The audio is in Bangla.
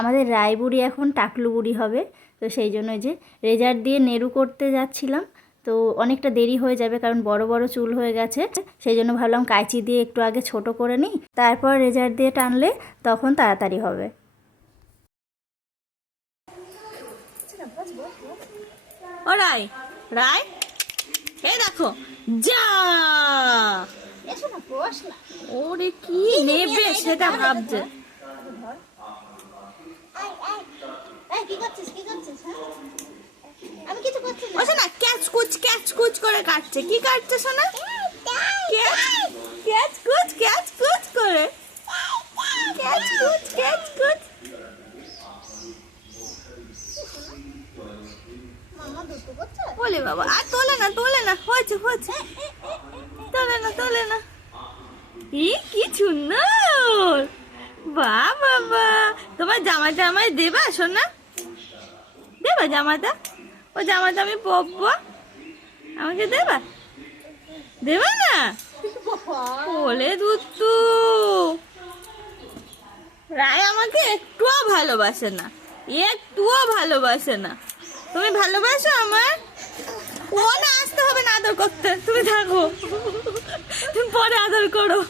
আমাদের রায়বুড়ি এখন টাকলু বুড়ি হবে, তো সেই জন্য যে রেজার দিয়ে নেড়ু করতে যাচ্ছিলাম। তো অনেকটা দেরি হয়ে যাবে কারণ বড় বড় চুল হয়ে গেছে, সেই জন্য ভাবলাম কাঁচি দিয়ে একটু আগে ছোট করে নিই, তারপর রেজার দিয়ে টানলে তখন তাড়াতাড়ি হবে। ও রায়, রায় এই দেখো যা, ওরে কি নেবে সেটা ভাবছে। ও শোনা ক্যাচ কুচ করে কাটছে। কি কাটছে শোনা? ক্যাচ কুচ করে, ক্যাচ কুচ। বলে বাবা, আর তোলে না, হয়েছে, তোলে না। কি সুন্দর, বাবা তোমার জামাটা আমায় দেবা শোনা? দেবা জামাটা? ও জামাটা আমি পরবো, আমাকে দেবা না? বলে দুত্তু, রায় আমাকে একটুও ভালোবাসে না। তুমি ভালোবাসো আমার? ও না, আসতে হবে না আদর করতে, তুমি থাকো, তুমি পরে আদর করো।